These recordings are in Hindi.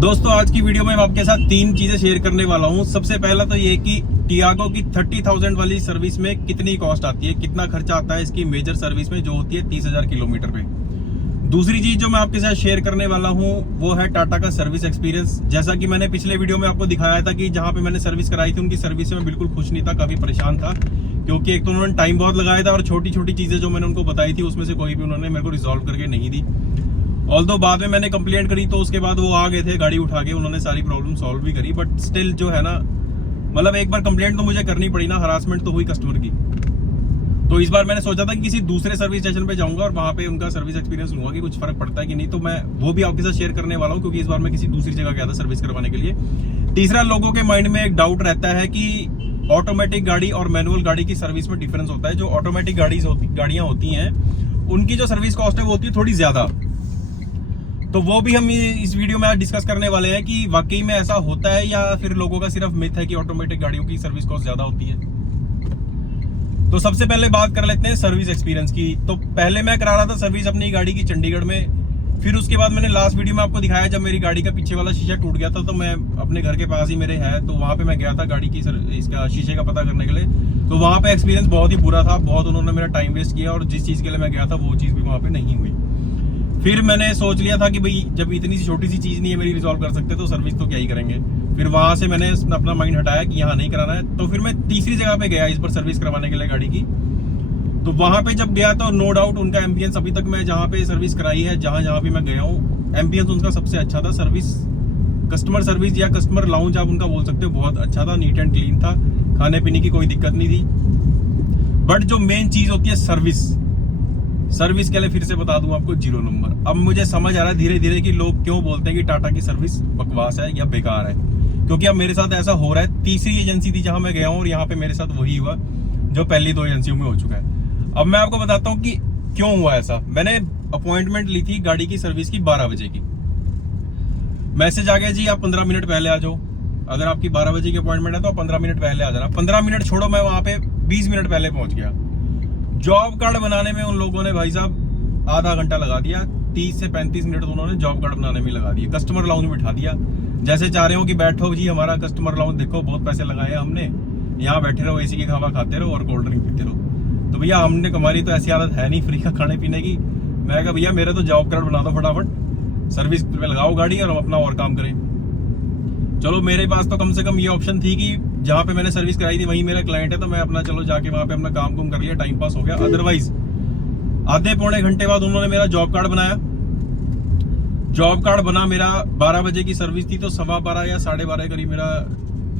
दोस्तों आज की वीडियो में मैं आपके साथ तीन चीजें शेयर करने वाला हूं। सबसे पहला तो ये कि टियागो की 30,000 वाली सर्विस में कितनी कॉस्ट आती है, कितना खर्चा आता है इसकी मेजर सर्विस में जो होती है 30,000 किलोमीटर पे। दूसरी चीज जो मैं आपके साथ शेयर करने वाला हूं वो है टाटा का सर्विस एक्सपीरियंस। जैसा कि मैंने पिछले वीडियो में आपको दिखाया था कि जहां पे मैंने सर्विस कराई थी उनकी सर्विस से मैं बिल्कुल खुश नहीं था, काफी परेशान था, क्योंकि एक तो उन्होंने टाइम बहुत लगाया था और छोटी छोटी चीजें जो मैंने उनको बताई थी उसमें से कोई भी उन्होंने मेरे को रिजॉल्व करके नहीं दी। ऑल्दो बाद में मैंने कंप्लेंट करी तो उसके बाद वो आ गए थे गाड़ी उठा के, उन्होंने सारी प्रॉब्लम सॉल्व भी करी, बट स्टिल जो है ना, मतलब एक बार कंप्लेंट तो मुझे करनी पड़ी ना, हरासमेंट तो हुई कस्टमर की। तो इस बार मैंने सोचा था कि किसी दूसरे सर्विस स्टेशन पे जाऊंगा और वहां पे उनका सर्विस एक्सपीरियंस लूंगा कि कुछ फर्क पड़ता है कि नहीं। तो मैं वो भी आपके साथ शेयर करने वाला हूं, क्योंकि इस बार मैं किसी दूसरी जगह गया था सर्विस करवाने के लिए। तीसरा, लोगों के माइंड में एक डाउट रहता है कि ऑटोमेटिक गाड़ी और मैनुअल गाड़ी की सर्विस में डिफरेंस होता है। जो ऑटोमेटिक गाड़ियां होती हैं उनकी जो सर्विस कॉस्ट है वो होती है थोड़ी ज्यादा। तो वो भी हम इस वीडियो में आज डिस्कस करने वाले हैं कि वाकई में ऐसा होता है या फिर लोगों का सिर्फ मिथ है कि ऑटोमेटिक गाड़ियों की सर्विस कॉस्ट ज्यादा होती है। तो सबसे पहले बात कर लेते हैं सर्विस एक्सपीरियंस की। तो पहले मैं करा रहा था सर्विस अपनी गाड़ी की चंडीगढ़ में, फिर उसके बाद मैंने लास्ट वीडियो में आपको दिखाया जब मेरी गाड़ी का पीछे वाला शीशा टूट गया था, तो मैं अपने घर के पास ही मेरे है तो वहां पे मैं गया था गाड़ी की इसका शीशे का पता करने के लिए। तो वहां पे एक्सपीरियंस बहुत ही बुरा था, बहुत उन्होंने मेरा टाइम वेस्ट किया और जिस चीज के लिए मैं गया था वो चीज भी वहां पे नहीं हुई। फिर मैंने सोच लिया था कि भाई जब इतनी सी छोटी सी चीज नहीं है मेरी रिजॉल्व कर सकते तो सर्विस तो क्या ही करेंगे। फिर वहां से मैंने अपना माइंड हटाया कि यहाँ नहीं कराना है। तो फिर मैं तीसरी जगह पे गया इस पर सर्विस करवाने के लिए गाड़ी की। तो वहां पे जब गया तो नो डाउट उनका एम्बियंस अभी तक मैं जहाँ पे सर्विस कराई है, जहां भी मैं गया हूँ, एम्बियंस उनका सबसे अच्छा था। सर्विस, कस्टमर सर्विस या कस्टमर लाउंज आप उनका बोल सकते हो, बहुत अच्छा था, नीट एंड क्लीन था, खाने पीने की कोई दिक्कत नहीं थी। बट जो मेन चीज होती है सर्विस के लिए फिर से बता दूं आपको 0 नंबर। अब मुझे समझ आ रहा है धीरे धीरे कि लोग क्यों बोलते हैं कि टाटा की सर्विस बकवास है या बेकार है, क्योंकि अब मेरे साथ ऐसा हो रहा है। तीसरी एजेंसी थी जहां मैं गया हूं और यहाँ पे मेरे साथ वही हुआ जो पहली 2 एजेंसियों में हो चुका है। अब मैं आपको बताता हूँ कि क्यों हुआ ऐसा। मैंने अपॉइंटमेंट ली थी गाड़ी की सर्विस की 12 बजे की। मैसेज आ गया जी आप 15 मिनट पहले आ जाओ। अगर आपकी 12 बजे की अपॉइंटमेंट है तो 15 मिनट पहले आ जाना। 15 मिनट छोड़ो, मैं वहां पे 20 मिनट पहले पहुंच गया। जॉब कार्ड बनाने में उन लोगों ने भाई साहब आधा घंटा लगा दिया। 30 से 35 मिनट तो उन्होंने जॉब कार्ड बनाने में लगा दिए। कस्टमर लाउंज में बिठा दिया, जैसे चाह रहे हो कि बैठो जी हमारा कस्टमर लाउंज देखो, बहुत पैसे लगाए हमने, यहाँ बैठे रहो, एसी की हवा खाते रहो और कोल्ड ड्रिंक पीते रहो। तो भैया हमने, हमारी तो ऐसी आदत है नहीं फ्री का खाने पीने की। मैं कहा भैया मेरे तो जॉब कार्ड बना दो फटाफट, सर्विस पे लगाओ गाड़ी और हम अपना और काम करें। चलो मेरे पास तो कम से कम ये ऑप्शन थी कि जहां पे मैंने सर्विस कराई थी वहीं मेरा क्लाइंट है, तो मैं अपना चलो जाके वहां पे अपना काम कुम कर लिया, टाइम पास हो गया। अदरवाइज आधे पौने घंटे बाद उन्होंने मेरा जॉब कार्ड बनाया। जॉब कार्ड बना मेरा, 12 बजे की सर्विस थी तो 12:15 या 12:30 करीब मेरा,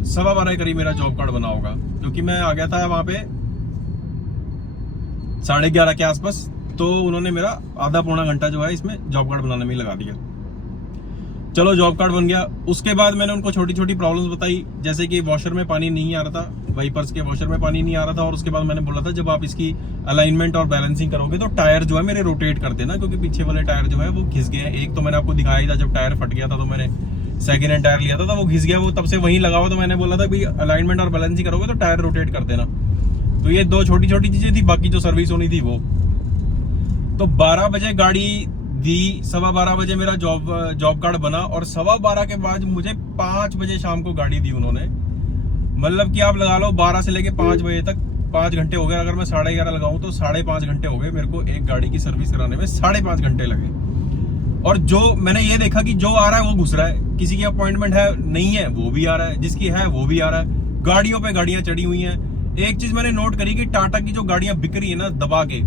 12:15 करीब मेरा जॉब कार्ड बना होगा, क्योंकि मैं आ गया था वहां पे 11:30 के आसपास। तो उन्होंने मेरा आधा पौना घंटा जो है इसमें जॉब कार्ड बनाने में लगा दिया। चलो जॉब कार्ड बन गया। उसके बाद मैंने उनको छोटी छोटी प्रॉब्लम्स बताई, जैसे कि वॉशर में पानी नहीं आ रहा था, वाइपर्स के वॉशर में पानी नहीं आ रहा था। और उसके बाद मैंने बोला था जब आप इसकी अलाइनमेंट और बैलेंसिंग करोगे तो टायर जो है मेरे रोटेट कर देना, क्योंकि पीछे वाले टायर जो है वो घिस गए हैं। एक तो मैंने आपको दिखाया था जब टायर फट गया था, तो मैंने सेकेंड हैंड टायर लिया था, वो घिस गया, वो तब से वहीं लगा हुआ। तो मैंने बोला था भाई अलाइनमेंट और बैलेंसिंग करोगे तो टायर रोटेट कर देना। तो ये 2 छोटी छोटी चीजें थी, बाकी जो सर्विस होनी थी वो। तो 12 बजे गाड़ी दी, 12:15 बजे मेरा जॉब कार्ड बना और 12:15 के बाद मुझे 5 बजे शाम को गाड़ी दी उन्होंने। मतलब कि आप लगा लो 12 से लेके 5 बजे तक 5 घंटे हो गए। अगर मैं 11:30 लगाऊं तो 5.5 घंटे हो गए मेरे को एक गाड़ी की सर्विस कराने में, 5.5 घंटे लगे। और जो मैंने ये देखा कि जो आ रहा है वो घुस रहा है, किसी की अपॉइंटमेंट है नहीं है वो भी आ रहा है, जिसकी है वो भी आ रहा है, गाड़ियों पे गाड़ियां चढ़ी हुई हैं। एक चीज मैंने नोट करी कि टाटा की जो गाड़ियां बिक रही है ना दबा के,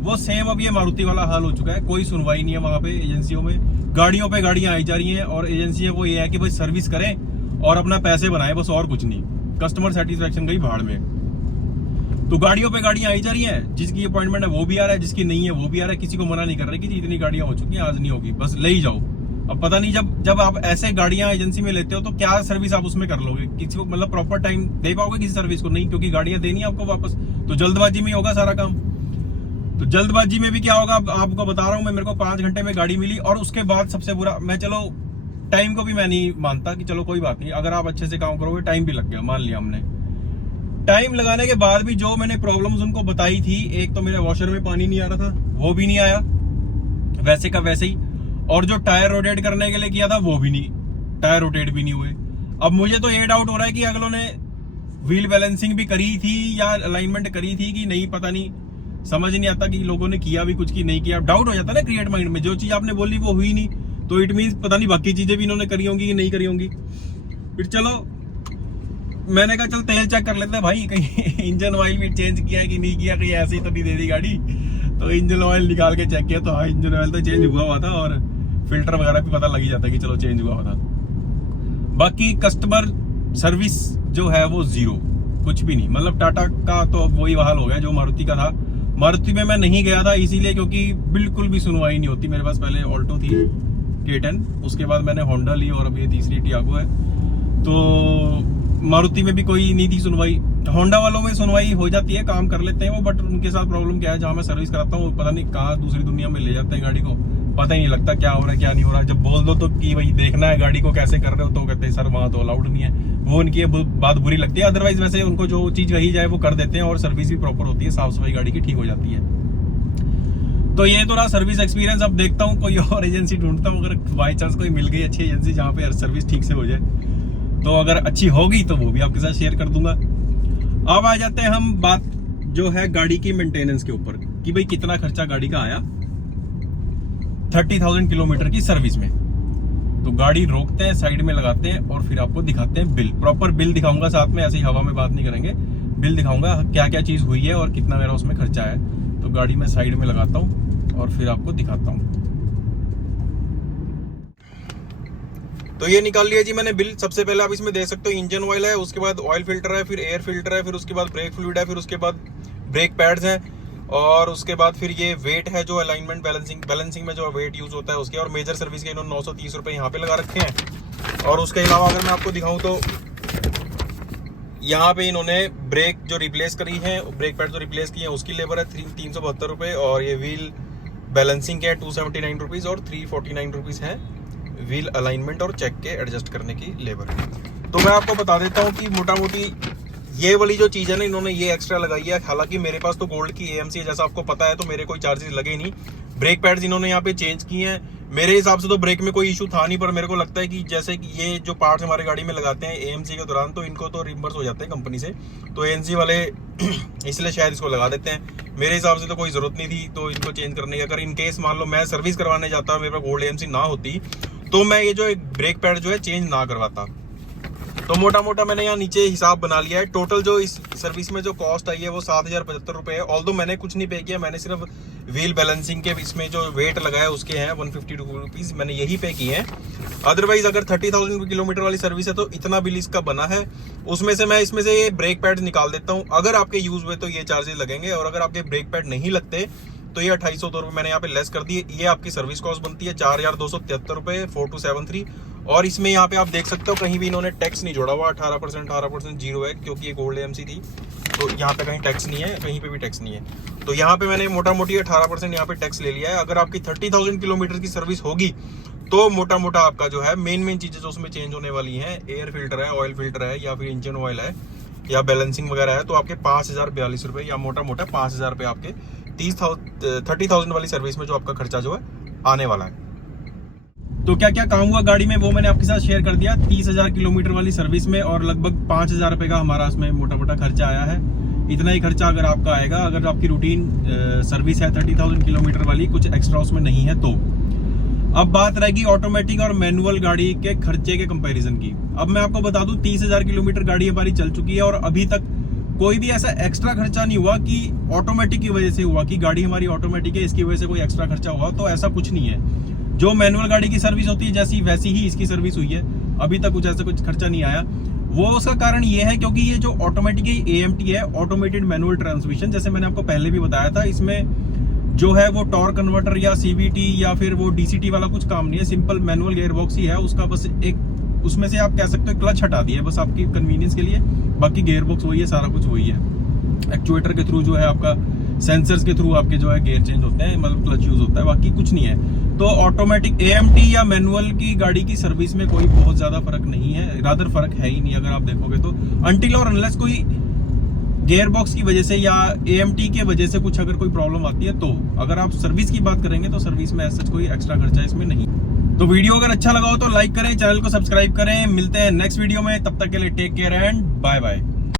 वो सेम अब ये मारुति वाला हाल हो चुका है। कोई सुनवाई नहीं है वहां पे एजेंसियों में, गाड़ियों पे गाड़ियां आई जा रही हैं। और एजेंसियां वो ये है कि भाई सर्विस करें और अपना पैसे बनाए, बस और कुछ नहीं। कस्टमर सेटिस्फेक्शन गई भाड़ में। तो गाड़ियों पे गाड़ियां आई जा रही हैं, जिसकी अपॉइंटमेंट है वो भी आ रहा है, जिसकी नहीं है वो भी आ रहा है। किसी को मना नहीं कर रहे कि इतनी गाड़ियां हो चुकी हैं आज नहीं होगी, बस ले ही जाओ। अब पता नहीं जब आप ऐसे गाड़ियां एजेंसी में लेते हो तो क्या सर्विस आप उसमें कर लोगे, किसी को मतलब प्रॉपर टाइम दे पाओगे किसी सर्विस को? नहीं, क्योंकि गाड़ियां देनी है आपको वापस, तो जल्दबाजी में होगा सारा काम। तो जल्दबाजी में भी क्या होगा आपको बता रहा हूं मैं। मेरे को 5 घंटे में गाड़ी मिली और उसके बाद सबसे बुरा, मैं चलो टाइम को भी मैं नहीं मानता कि चलो कोई बात नहीं, अगर आप अच्छे से काम करोगे टाइम भी लग गया, मान लिया हमने। टाइम लगाने के बाद भी जो मैंने प्रॉब्लम्स उनको बताई थी, एक तो मेरे वॉशर में पानी नहीं आ रहा था, वो भी नहीं आया वैसे का वैसे ही, और जो टायर रोटेट करने के लिए किया था वो भी नहीं। टायर रोटेट भी नहीं हुए। अब मुझे तो ये डाउट हो रहा है कि अगलों ने व्हील बैलेंसिंग भी करी थी या अलाइनमेंट करी थी कि नहीं, पता नहीं, समझ नहीं आता कि लोगों ने किया भी कुछ की नहीं किया। डाउट हो जाता ना क्रिएट माइंड में, जो चीज आपने बोली वो हुई नहीं तो इट मीन्स पता नहीं बाकी चीजें भी इन्होंने करी होंगी कि नहीं करी होंगी। फिर चलो मैंने कहा चल तेल चेक कर लेते हैं भाई, कहीं इंजन ऑयल भी चेंज किया है कि नहीं किया, कहीं ऐसे ही तो नहीं दे दी गाड़ी। तो इंजन ऑयल निकाल के चेक किया तो हाँ, इंजन ऑयल तो चेंज हुआ था और फिल्टर वगैरह भी पता लग ही जाता है कि चलो चेंज हुआ था। बाकी कस्टमर सर्विस जो है वो जीरो, कुछ भी नहीं। मतलब टाटा का तो वही हाल हो गया जो मारुति का था। मारुति में मैं नहीं गया था इसीलिए क्योंकि बिल्कुल भी सुनवाई नहीं होती। मेरे पास पहले ऑल्टो थी K10, उसके बाद मैंने होंडा ली और अब ये तीसरी टियागो है। तो मारुति में भी कोई नहीं थी सुनवाई। होंडा वालों में सुनवाई हो जाती है, काम कर लेते हैं वो, बट उनके साथ प्रॉब्लम क्या है, जहाँ मैं सर्विस कराता हूँ पता नहीं कहाँ दूसरी दुनिया में ले जाते हैं गाड़ी को, पता ही नहीं लगता क्या हो रहा है क्या नहीं हो रहा है। जब बोल दो तो कि भाई देखना है गाड़ी को कैसे कर रहे हो, तो कहते हैं सर वहाँ तो अलाउड नहीं है। वो उनकी बात बुरी लगती है, अदरवाइज वैसे उनको जो चीज कही जाए वो कर देते हैं और सर्विस भी प्रॉपर होती है, साफ सफाई गाड़ी की ठीक हो जाती है। तो ये तो रहा सर्विस एक्सपीरियंस। अब देखता हूँ कोई और एजेंसी ढूंढता हूँ, अगर बाई चांस कोई मिल गई अच्छी एजेंसी जहाँ पे सर्विस ठीक से हो जाए, तो अगर अच्छी होगी तो वो भी आपके साथ शेयर कर दूंगा। अब आ जाते हैं हम बात जो है गाड़ी की मेंटेनेंस के ऊपर कि भाई कितना खर्चा गाड़ी का आया 30,000 किलोमीटर की सर्विस में। तो गाड़ी रोकते हैं, साइड में लगाते हैं और फिर आपको दिखाते हैं बिल। प्रॉपर बिल दिखाऊंगा साथ में, ऐसे ही हवा में बात नहीं करेंगे। बिल दिखाऊंगा क्या क्या चीज हुई है और कितना मेरा उसमें खर्चा है। तो गाड़ी में साइड में लगाता हूँ और फिर आपको दिखाता हूँ। तो ये निकाल लिया जी मैंने बिल। सबसे पहले आप इसमें देख सकते हो इंजन ऑयल है, उसके बाद ऑयल फिल्टर है, फिर एयर फिल्टर है, फिर उसके बाद ब्रेक फ्लूइड है, फिर उसके बाद ब्रेक पैड्स हैं, और उसके बाद फिर ये वेट है जो अलाइनमेंट बैलेंसिंग में जो वेट यूज होता है उसके, और मेजर सर्विस के इन्होंने 930 रुपए यहाँ पे लगा रखे हैं। और उसके अलावा अगर मैं आपको दिखाऊं तो यहाँ पे इन्होंने ब्रेक जो रिप्लेस करी है, ब्रेक पैड जो रिप्लेस किए हैं उसकी लेबर है 372 रुपए, और ये व्हील बैलेंसिंग के है 279 रुपीज, और 349 रुपीज है व्हील अलाइनमेंट और चेक के एडजस्ट करने की लेबर। तो मैं आपको बता देता हूँ कि मोटा मोटी ये वाली जो चीज है ना इन्होंने ये एक्स्ट्रा लगाई है। हालांकि मेरे पास तो गोल्ड की AMC है जैसा आपको पता है, तो मेरे कोई चार्जेस लगे नहीं। ब्रेक पैड्स इन्होंने यहाँ पे चेंज किए हैं। मेरे हिसाब से तो ब्रेक में कोई इशू था नहीं, पर मेरे को लगता है कि जैसे कि ये जो पार्ट्स हमारे गाड़ी में लगाते हैं AMC के दौरान, तो इनको तो रिम्बर्स हो जाते हैं कंपनी से, तो AMC वाले इसलिए शायद इसको लगा देते हैं। मेरे हिसाब से तो कोई जरूरत नहीं थी तो इनको चेंज करने की। अगर इनकेस मान लो मैं सर्विस करवाने जाता, मेरे पास गोल्ड AMC ना होती, तो मैं ये जो एक ब्रेक पैड जो है चेंज ना करवाता। तो मोटा मोटा मैंने यहाँ नीचे हिसाब बना लिया है। टोटल जो इस सर्विस में जो कॉस्ट आई है वो 7,075 रुपए है। ऑल्दो मैंने कुछ नहीं पे किया, मैंने सिर्फ व्हील बैलेंसिंग के इसमें जो वेट लगा है उसके हैं 152 रुपीज, मैंने यही पे किए हैं। अदरवाइज अगर 30,000 किलोमीटर वाली सर्विस है तो इतना बिल इसका बना है। उसमें से मैं इसमें से ये ब्रेक पैड निकाल देता हूँ। अगर आपके यूज हुए तो ये चार्जेस लगेंगे, और अगर आपके ब्रेक पैड नहीं लगते तो ये 2,800 रुपये मैंने यहाँ पे लेस कर दिए। ये आपकी सर्विस कॉस्ट बनती है 4,273 रुपये 4273। और इसमें यहाँ पे आप देख सकते हो कहीं भी इन्होंने टैक्स नहीं जोड़ा हुआ। 18% जीरो है क्योंकि ये गोल्ड AMC थी, तो यहाँ पे कहीं टैक्स नहीं है, कहीं पे भी टैक्स नहीं है। तो यहाँ पे मैंने मोटा मोटी 18% यहाँ पे टैक्स ले लिया है। अगर आपकी 30,000 किलोमीटर की सर्विस होगी तो मोटा मोटा आपका जो है मेन चीजें जो उसमें चेंज होने वाली हैं, एयर फिल्टर है, ऑयल फिल्टर है, या फिर इंजन ऑयल है, या बैलेंसिंग वगैरह है, तो आपके 5,042 रुपये या मोटा मोटा 5,000 रुपये आपके 30,000 वाली सर्विस में जो आपका खर्चा जो है आने वाला है। तो क्या क्या काम हुआ गाड़ी में वो मैंने आपके साथ शेयर कर दिया। 30,000 किलोमीटर वाली सर्विस में और लगभग 5,000 रुपये का हमारा उसमें मोटा मोटा खर्चा आया है। इतना ही खर्चा अगर आपका आएगा, अगर आपकी रूटीन सर्विस है 30,000 किलोमीटर वाली, कुछ एक्स्ट्रा उसमें नहीं है तो। अब बात रहेगी ऑटोमेटिक और मैनुअल गाड़ी के खर्चे के कंपैरिजन की। अब मैं आपको बता दूं 30,000 किलोमीटर गाड़ी हमारी चल चुकी है और अभी तक कोई भी ऐसा एक्स्ट्रा खर्चा नहीं हुआ कि ऑटोमेटिक की वजह से हुआ कि गाड़ी हमारी ऑटोमेटिक है इसकी वजह से कोई एक्स्ट्रा खर्चा हुआ, तो ऐसा कुछ नहीं है। जो मैनुअल गाड़ी की सर्विस होती है जैसी वैसी ही इसकी सर्विस हुई है, अभी तक कुछ ऐसा कुछ खर्चा नहीं आया। वो उसका कारण ये है क्योंकि ये जो ऑटोमेटिक AMT है, ऑटोमेटेड मैनुअल ट्रांसमिशन, जैसे मैंने आपको पहले भी बताया था, इसमें जो है वो टॉर्क कन्वर्टर या CVT या फिर वो DCT वाला कुछ काम नहीं है, सिंपल मैनुअल गियरबॉक्स ही है। उसका बस एक उसमें से आप कह सकते हो क्लच हटा दिया बस आपकी कन्वीनियंस के लिए, बाकी गियरबॉक्स वही है, सारा कुछ वही है। एक्चुएटर के थ्रू जो है आपका सेंसर्स के थ्रू आपके जो है गियर चेंज होते हैं, मतलब क्लच यूज होता है, बाकी कुछ नहीं है। तो ऑटोमेटिक AMT या मैनुअल की गाड़ी की सर्विस में कोई बहुत ज्यादा फर्क नहीं है, रादर फर्क है ही नहीं अगर आप देखोगे तो, अनटिल और अनलेस कोई गियर बॉक्स की वजह से या AMT के वजह से कुछ अगर कोई प्रॉब्लम आती है तो। अगर आप सर्विस की बात करेंगे तो सर्विस में ऐसा कोई एक्स्ट्रा खर्चा इसमें नहीं। तो वीडियो अगर अच्छा लगा हो तो लाइक करें, चैनल को सब्सक्राइब करें। मिलते हैं नेक्स्ट वीडियो में, तब तक के लिए take care and bye bye.